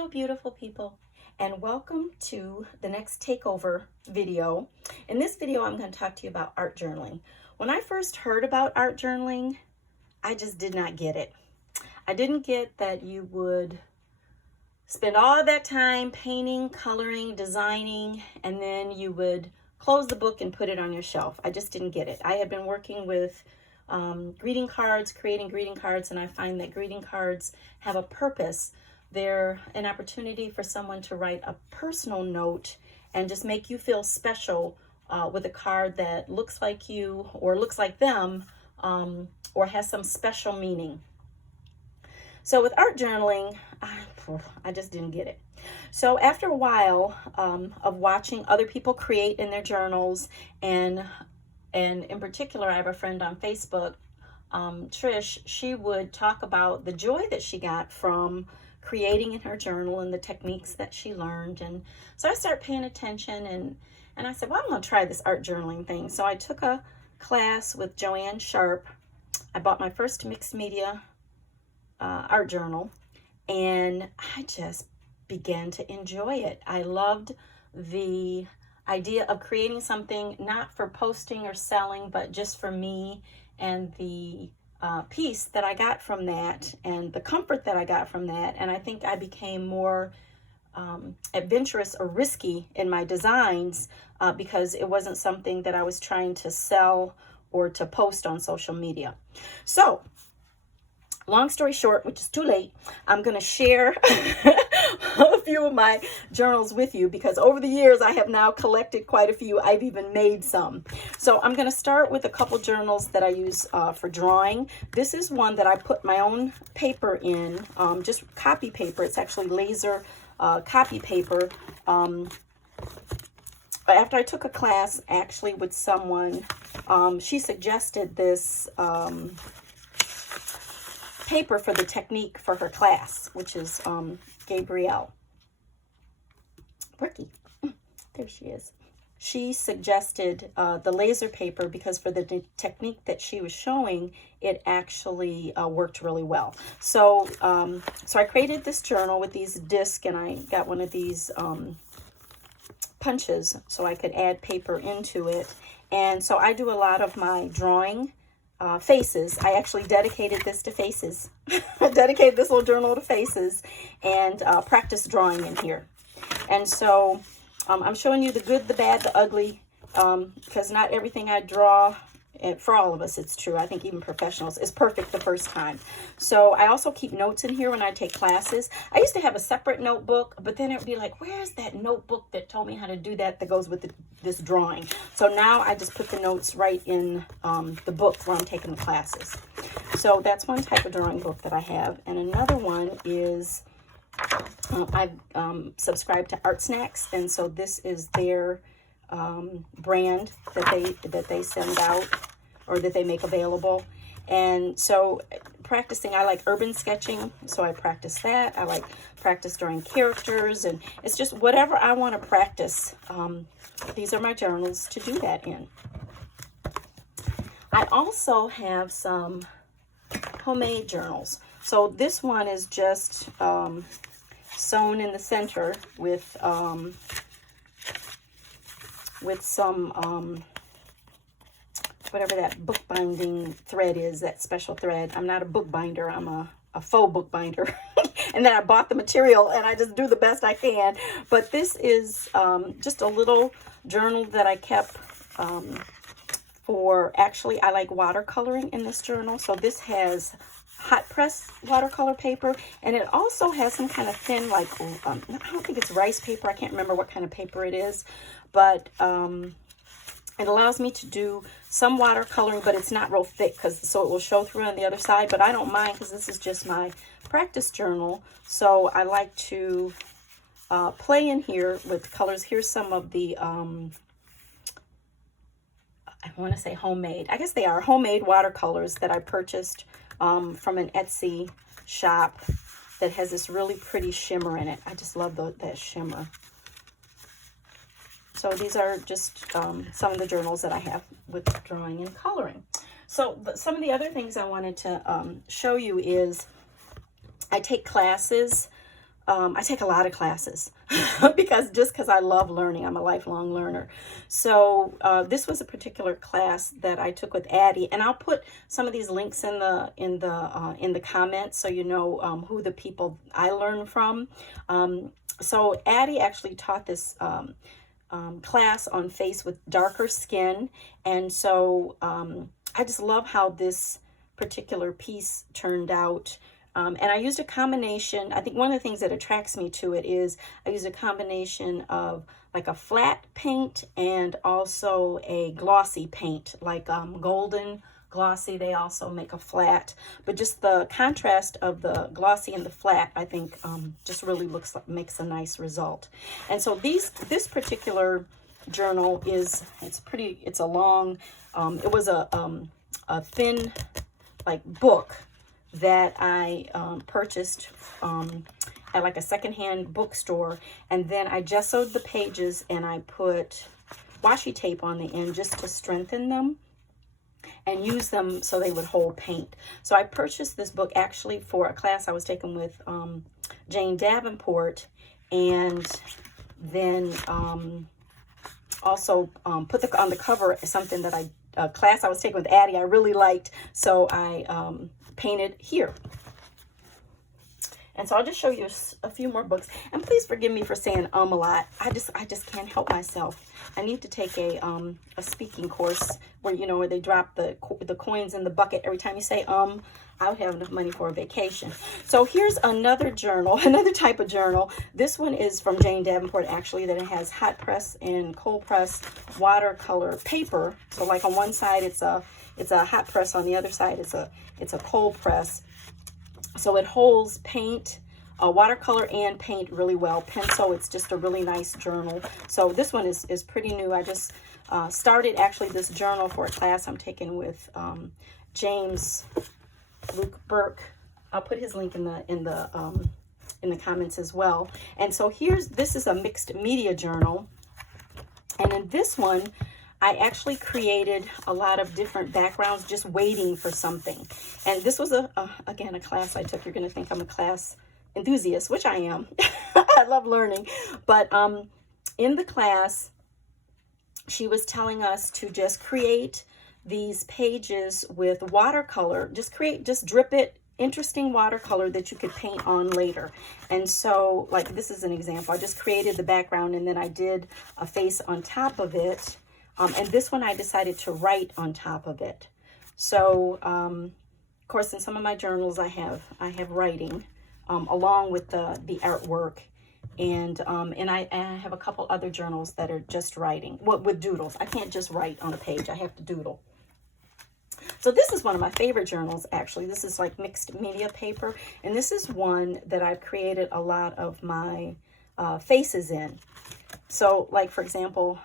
Hello, beautiful people, and welcome to the next takeover video. In this video, I'm going to talk to you about art journaling. When I first heard about art journaling, I just did not get it. I didn't get that you would spend all that time painting, coloring, designing, and then you would close the book and put it on your shelf. I just didn't get it. I had been working with greeting cards, creating greeting cards, and I find that greeting cards have a purpose. They're an opportunity for someone to write a personal note and just make you feel special with a card that looks like you or looks like them or has some special meaning. So with art journaling, I just didn't get it. So after a while of watching other people create in their journals, and in particular, I have a friend on Facebook, Trish, she would talk about the joy that she got from creating in her journal and the techniques that she learned. And so I started paying attention and I said, well, I'm going to try this art journaling thing. So I took a class with Joanne Sharp. I bought my first mixed media art journal and I just began to enjoy it. I loved the idea of creating something not for posting or selling, but just for me, and the peace that I got from that and the comfort that I got from that. And I think I became more adventurous or risky in my designs because it wasn't something that I was trying to sell or to post on social media. So long story short, which is too late, I'm going to share a few of my journals with you because over the years I have now collected quite a few. I've even made some. So I'm going to start with a couple journals that I use for drawing. This is one that I put my own paper in, just copy paper. It's actually laser copy paper. After I took a class actually with someone, she suggested this paper for the technique for her class, which is Gabrielle. Brookie, there she is. She suggested the laser paper because for the technique that she was showing, it actually worked really well. So, so I created this journal with these discs, and I got one of these punches so I could add paper into it. And so I do a lot of my drawing. Faces. I actually dedicated this to faces. I dedicated this little journal to faces and practice drawing in here. And so I'm showing you the good, the bad, the ugly, because not everything I draw, for all of us, it's true. I think even professionals, is perfect the first time. So I also keep notes in here when I take classes. I used to have a separate notebook, but then it would be like, where's that notebook that told me how to do that goes with this drawing? So now I just put the notes right in the book where I'm taking the classes. So that's one type of drawing book that I have. And another one is, I've subscribed to Art Snacks, and so this is their brand that they send out or that they make available. And so practicing, I like urban sketching, so I practice that. I like practice drawing characters, and it's just whatever I want to practice. These are my journals to do that in. I also have some homemade journals. So this one is just sewn in the center with some whatever that bookbinding thread is, that special thread. I'm not a bookbinder, I'm a faux bookbinder. And then I bought the material and I just do the best I can. But this is just a little journal that I kept for, actually I like watercoloring in this journal. So this has hot press watercolor paper, and it also has some kind of thin, like I don't think it's rice paper, I can't remember what kind of paper it is, but it allows me to do some watercoloring, but it's not real thick, so it will show through on the other side. But I don't mind because this is just my practice journal, so I like to play in here with colors. Here's some of the I want to say homemade, I guess they are homemade watercolors that I purchased from an Etsy shop that has this really pretty shimmer in it. I just love that shimmer. So these are just some of the journals that I have with drawing and coloring. So some of the other things I wanted to show you is I take classes I take a lot of classes because I love learning. I'm a lifelong learner. So this was a particular class that I took with Addie, and I'll put some of these links in the comments so you know who the people I learned from. So Addie actually taught this class on face with darker skin, and so I just love how this particular piece turned out. And I used a combination. I think one of the things that attracts me to it is I used a combination of like a flat paint and also a glossy paint, like golden glossy. They also make a flat, but just the contrast of the glossy and the flat, I think just really makes a nice result. And so this particular journal it's a long, it was a thin like book that I purchased at like a secondhand bookstore, and then I gessoed the pages and I put washi tape on the end just to strengthen them and use them so they would hold paint. So I purchased this book actually for a class I was taking with Jane Davenport, and then also put on the cover something that a class I was taking with Addie I really liked, so I painted here. And so I'll just show you a few more books, and please forgive me for saying a lot. I just can't help myself. I need to take a speaking course where, you know, where they drop the coins in the bucket every time you say I would have enough money for a vacation. So here's another journal, another type of journal. This one is from Jane Davenport, actually, that it has hot press and cold press watercolor paper. So like on one side it's a hot press, on the other side it's a cold press. So it holds paint, watercolor and paint really well. Pencil, it's just a really nice journal. So this one is pretty new. I just started actually this journal for a class I'm taking with James Luke Burke. I'll put his link in the comments as well. And so this is a mixed media journal, and in this one I actually created a lot of different backgrounds just waiting for something. And this was again a class I took. You're going to think I'm a class enthusiast, which I am. I love learning. But in the class, she was telling us to just create these pages with watercolor. Just drip it, interesting watercolor that you could paint on later. And so, like, this is an example. I just created the background and then I did a face on top of it. And this one I decided to write on top of it. So, of course, in some of my journals I have writing along with the artwork, and I have a couple other journals that are just writing with doodles. I can't just write on a page. I have to doodle. So this is one of my favorite journals, actually. This is like mixed media paper, and this is one that I've created a lot of my faces in. So, like, for example,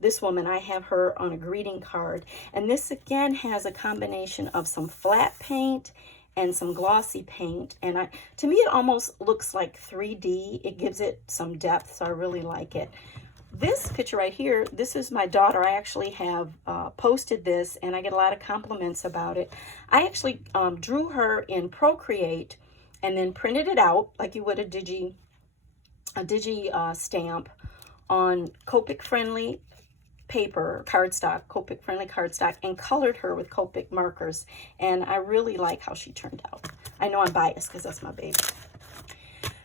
this woman, I have her on a greeting card, and this again has a combination of some flat paint and some glossy paint, and to me it almost looks like 3D. It gives it some depth, so I really like it. This picture right here, this is my daughter. I actually have posted this, and I get a lot of compliments about it. I actually drew her in Procreate and then printed it out like you would a digi stamp on Copic friendly paper, cardstock, Copic friendly cardstock, and colored her with Copic markers. And I really like how she turned out. I know I'm biased because that's my baby.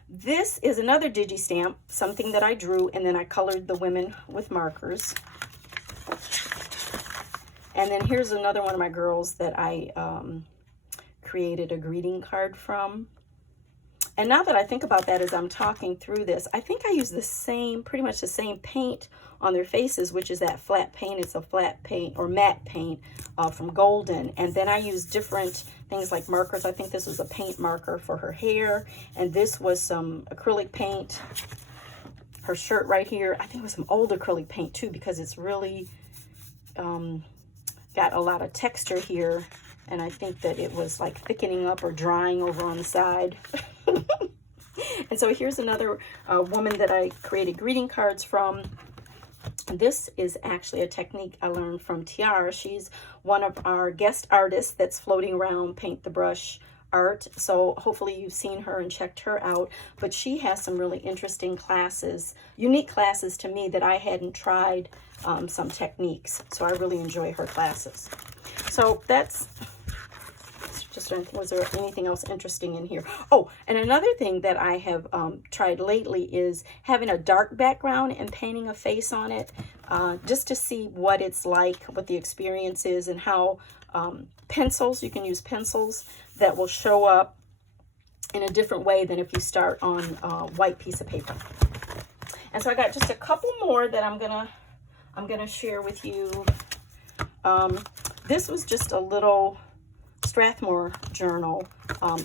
This is another digi stamp, something that I drew, and then I colored the women with markers. And then here's another one of my girls that I created a greeting card from. And now that I think about that as I'm talking through this, I think I use pretty much the same paint on their faces, which is that flat paint. It's a flat paint or matte paint from Golden. And then I use different things like markers. I think this was a paint marker for her hair. And this was some acrylic paint. Her shirt right here, I think it was some old acrylic paint too, because it's really got a lot of texture here. And I think that it was like thickening up or drying over on the side. And so here's another woman that I created greeting cards from. This is actually a technique I learned from Tiare. She's one of our guest artists that's floating around Paint the Brush art. So hopefully you've seen her and checked her out. But she has some really interesting classes, unique classes to me that I hadn't tried some techniques. So I really enjoy her classes. So that's just, was there anything else interesting in here? Oh, and another thing that I have tried lately is having a dark background and painting a face on it, just to see what it's like, what the experience is, and how pencils, you can use pencils that will show up in a different way than if you start on a white piece of paper. And so I got just a couple more that I'm gonna share with you. This was just a little Strathmore journal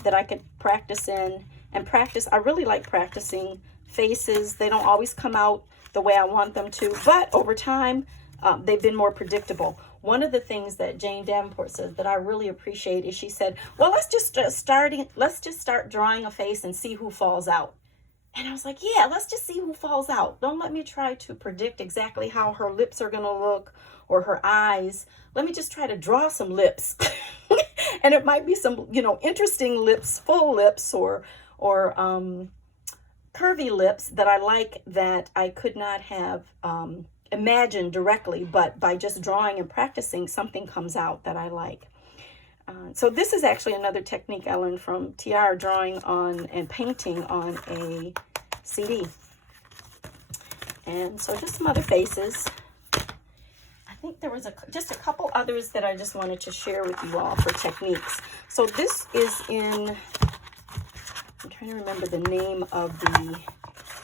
that I could practice in and practice. I really like practicing faces. They don't always come out the way I want them to, but over time they've been more predictable. One of the things that Jane Davenport says that I really appreciate is she said, well, let's just start drawing a face and see who falls out. And I was like, yeah, let's just see who falls out. Don't let me try to predict exactly how her lips are going to look or her eyes. Let me just try to draw some lips. And it might be some, you know, interesting lips, full lips, or curvy lips that I like, that I could not have imagined directly, but by just drawing and practicing, something comes out that I like. So this is actually another technique I learned from Tiare, drawing on and painting on a CD. And so just some other faces. I think there was just a couple others that I just wanted to share with you all for techniques. So this is in, I'm trying to remember the name of the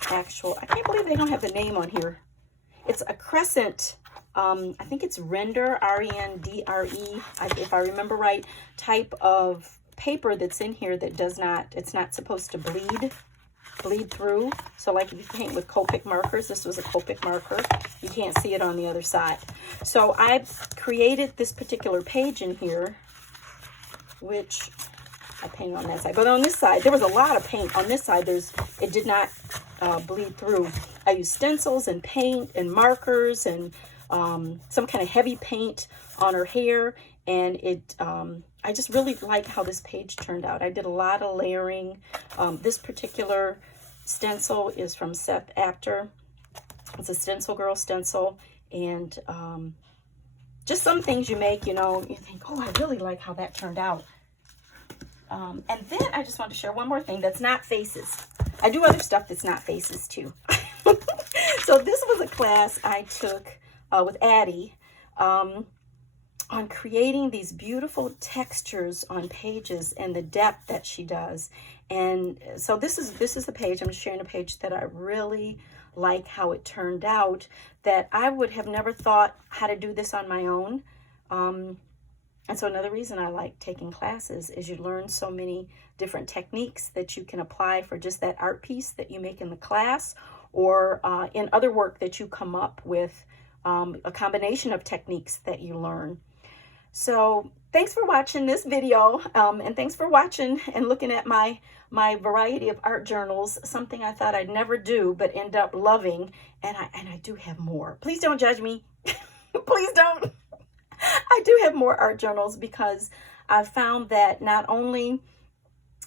actual, I can't believe they don't have the name on here. It's a crescent, I think it's render, R-E-N-D-R-E, if I remember right, type of paper that's in here that does not, it's not supposed to bleed through. So like if you paint with Copic markers, this was a Copic marker, you can't see it on the other side. So I've created this particular page in here, which I painted on that side. But on this side, there was a lot of paint. On this side, it did not bleed through. I used stencils and paint and markers and some kind of heavy paint on her hair. And I just really like how this page turned out. I did a lot of layering. This particular stencil is from Seth Apter. It's a Stencil Girl stencil. And just some things you make, you know, you think, oh, I really like how that turned out. And then I just want to share one more thing that's not faces. I do other stuff that's not faces too. So this was a class I took with Addie on creating these beautiful textures on pages and the depth that she does. And so this is the page. I'm sharing a page that I really like how it turned out, that I would have never thought how to do this on my own. And so another reason I like taking classes is you learn so many different techniques that you can apply for just that art piece that you make in the class, or in other work that you come up with, a combination of techniques that you learn. So thanks for watching this video, and thanks for watching and looking at my variety of art journals, something I thought I'd never do but end up loving, and I do have more. Please don't judge me. Please don't. I do have more art journals because I've found that not only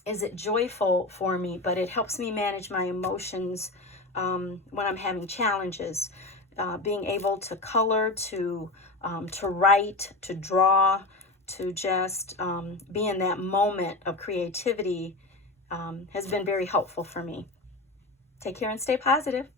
is it joyful for me, but it helps me manage my emotions when I'm having challenges. Being able to color, to write, to draw, to just be in that moment of creativity has been very helpful for me. Take care and stay positive.